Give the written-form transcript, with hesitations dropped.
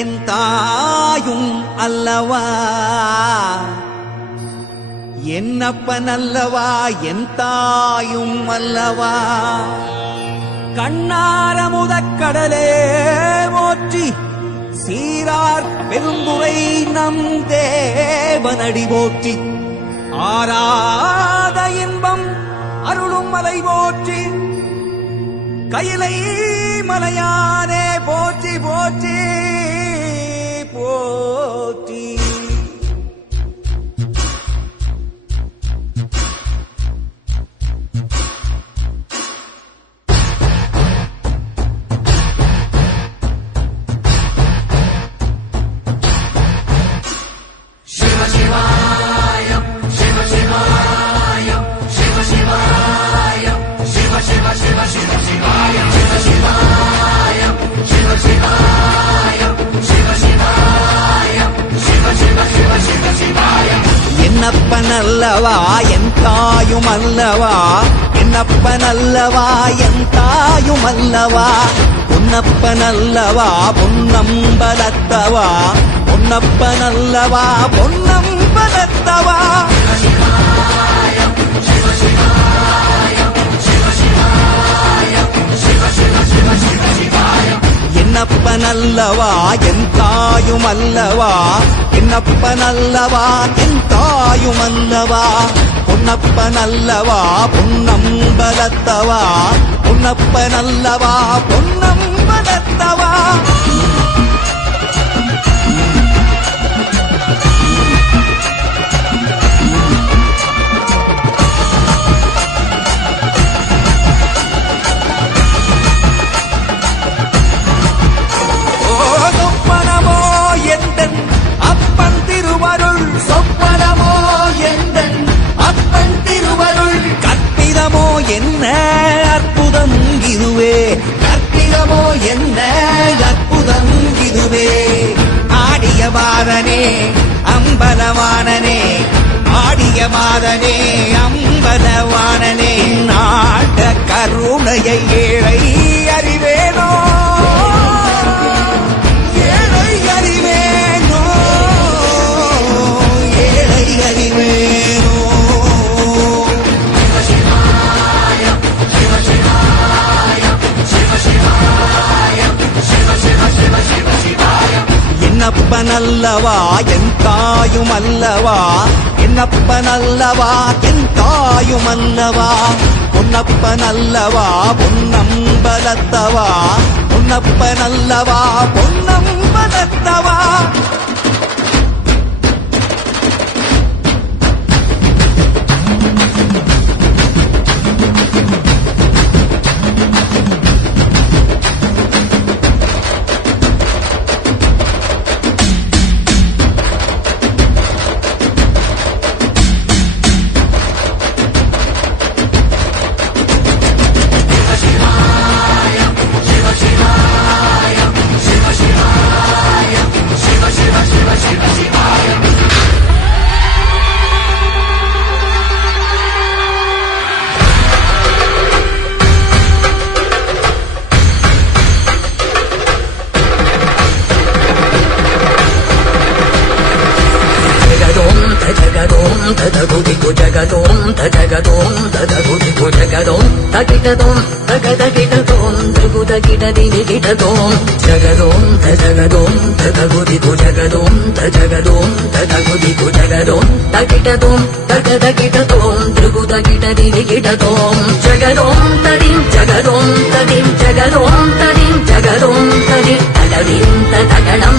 என் தாயும் அல்லவா, என்னப்பன் அல்லவா, என் தாயும் அல்லவா. கண்ணார முதக்கடலே போற்றி, சீரார் பெரும்புரை நம் தேவனடி போற்றி. ஆராத இன்பம் அருளும் மலை போற்றி, கையிலை மலையானே போற்றி போற்றி போற்றி. என்னப்பன் அல்லவா, என் தாயும் அல்லவா, என்னப்பன் அல்லவா, என் தாயும் அல்லவா. பொன்னப்பன் அல்லவா, பொன்னம்பலத்தவா, பொன்னப்பன் அல்லவா, பொன்னம்பலத்தவா. என்னப்பன் அல்லவா, என் தாயும் அல்லவா, என்னப்பன் அல்லவா, என் தாயும் அல்லவா. பொன்னப்பன் அல்லவா, பொன்னம்பலத்தவா, பொன்னப்பன் அல்லவா, பொன்னம்பலத்தவா. என்ன அற்புதம் இதுவே, கற்பிதமோ என்ன அற்புதம் இதுவே. ஆடிய பாதனே அம்பலவானனே, ஆடிய பாதனே அம்பலவானனே. நாட கருணையை ஏழை அறிவேனோ, ஏழை அறிவேனோ, ஏழை அறிவேனோ. என்னப்பன் அல்லவா, என் தாயும் அல்லவா, என்னப்பன் அல்லவா, என் தாயும் அல்லவா. பொன்னப்பன் அல்லவா, பொன்னம்பலத்தவா, பொன்னப்பன் அல்லவா, பொன்னம்பலத்தவா. తదగుదికు జగదోం తజగదోం తదగుదికు జగదోం తగిటదోం తగదగిటదోం తగుదగిటదిగిటదోం జగదోం తజగదోం తదగుదికు జగదోం తజగదోం తదగుదికు జగదోం తగిటదోం తగదగిటదోం తగుదగిటదిగిటదోం జగదోం తదిం జగదోం తదిం జగదోం తదిం జగదోం తదిం తగదిం తగణం